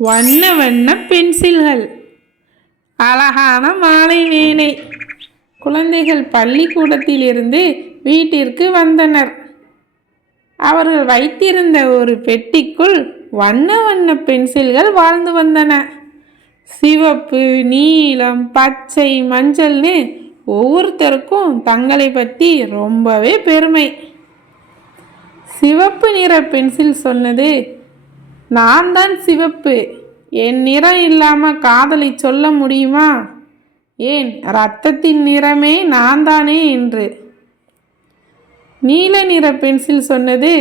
வண்ண வண்ண பென்சில்கள். அழகான மாலை வேலை. குழந்தைகள் பள்ளிக்கூடத்திலிருந்து வீட்டிற்கு வந்தனர். அவர்கள் வைத்திருந்த ஒரு பெட்டிக்குள் வண்ண வண்ண பென்சில்கள் வாழ்ந்து வந்தன. சிவப்பு, நீலம், பச்சை, மஞ்சள்னு ஒவ்வொருத்தருக்கும் தங்களை பற்றி ரொம்பவே பெருமை. சிவப்பு நிற பென்சில் சொன்னது, நான் தான் சிவப்பு. என் நிறம் இல்லாமல் காதலை சொல்ல முடியுமா? ஏன் இரத்தத்தின் நிறமே நான் தானே என்று. நீல நிற பென்சில் சொன்னது,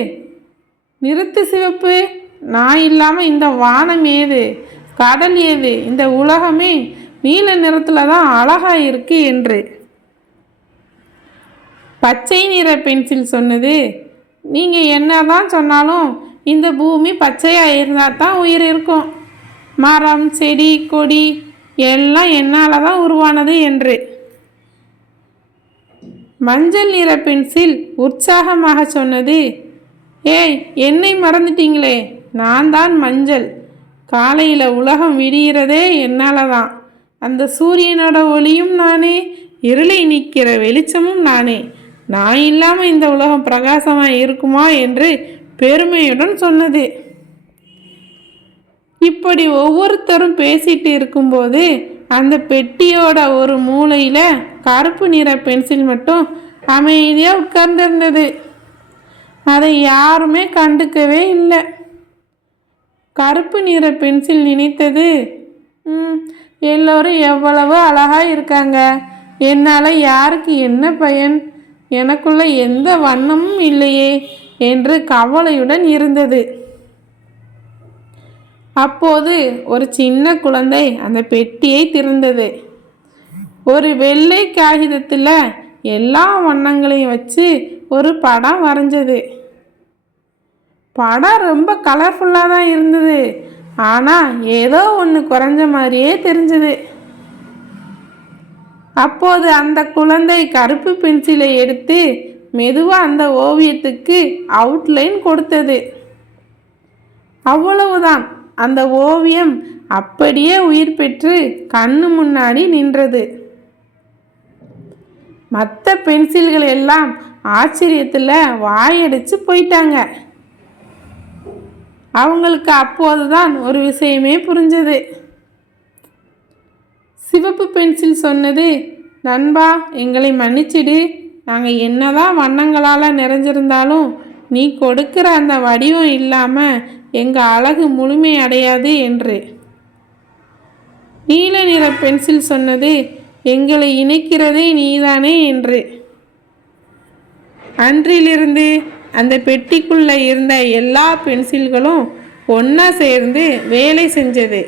நிறுத்து சிவப்பு, நான் இல்லாமல் இந்த வானம் ஏது, கடல் ஏது, இந்த உலகமே நீல நிறத்தில் தான் அழகாக இருக்கு என்று. பச்சை நிற பென்சில் சொன்னது, நீங்கள் என்ன தான் சொன்னாலும் இந்த பூமி பச்சையாக இருந்தால் தான் உயிர் இருக்கும். மரம், செடி, கொடி எல்லாம் என்னால் தான் உருவானது என்று. மஞ்சள் நிற பென்சில் உற்சாகமாக சொன்னது, ஏய் என்னை மறந்துட்டீங்களே, நான் தான் மஞ்சள். காலையில் உலகம் விடிகிறதே என்னால் தான். அந்த சூரியனோட ஒளியும் நானே, இருளை நிற்கிற வெளிச்சமும் நானே. நான் இல்லாமல் இந்த உலகம் பிரகாசமாக இருக்குமா என்று பெருமையுடன் சொன்னது. இப்படி ஒவ்வொருத்தரும் பேசிட்டு இருக்கும்போது அந்த பெட்டியோட ஒரு மூலையில் கருப்பு நிற பென்சில் மட்டும் அமைதியாக உட்கார்ந்திருந்தது. அதை யாருமே கண்டுக்கவே இல்லை. கருப்பு நிற பென்சில் நினைத்தது, எல்லோரும் எவ்வளவு அழகாக இருக்காங்க, என்னால் யாருக்கு என்ன பயன், எனக்குள்ள எந்த வண்ணமும் இல்லையே என்று கவலையுடன் இருந்தது. அப்போது ஒரு சின்ன குழந்தை அந்த பெட்டியை திறந்தது. ஒரு வெள்ளை காகிதத்தில் எல்லா வண்ணங்களையும் வச்சு ஒரு படம் வரைஞ்சது. படம் ரொம்ப கலர்ஃபுல்லாக தான் இருந்தது. ஆனால் ஏதோ ஒன்று குறைஞ்ச மாதிரியே தெரிஞ்சது. அப்போது அந்த குழந்தை கருப்பு பென்சிலை எடுத்து மெதுவாக அந்த ஓவியத்துக்கு அவுட்லைன் கொடுத்தது. அவ்வளவுதான், அந்த ஓவியம் அப்படியே உயிர் பெற்று கண்ணு முன்னாடி நின்றது. மற்ற பென்சில்கள் எல்லாம் ஆச்சரியத்தில் வாயடிச்சு போயிட்டாங்க. அவங்களுக்கு அப்போதுதான் ஒரு விஷயமே புரிஞ்சது. சிவப்பு பென்சில் சொன்னது, நண்பா எங்களை மன்னிச்சிடு, நாங்கள் என்னதான் வண்ணங்களால் நிறைஞ்சிருந்தாலும் நீ கொடுக்கிற அந்த வடிவம் இல்லாமல் எங்கள் அழகு முழுமை அடையாது என்று. நீல நிற பென்சில் சொன்னது, எங்களை இணைக்கிறதே நீதானே என்று. அன்றிலிருந்து அந்த பெட்டிக்குள்ளே இருந்த எல்லா பென்சில்களும் ஒன்றா சேர்ந்து வேலை செஞ்சது.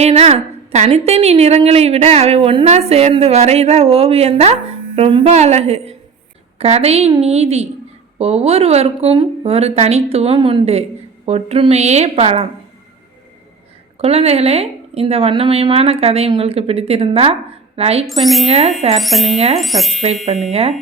ஏன்னா தனித்தனி நிறங்களை விட அவை ஒன்றா சேர்ந்து வரைகிற ஓவியம்தான் ரொம்ப அழகு. கதையின் நீதி, ஒவ்வொருவருக்கும் ஒரு தனித்துவம் உண்டு, ஒற்றுமையே பலம். குழந்தைகளே, இந்த வண்ணமயமான கதை உங்களுக்கு பிடித்திருந்தால் லைக் பண்ணுங்கள், ஷேர் பண்ணுங்கள், சப்ஸ்கிரைப் பண்ணுங்கள்.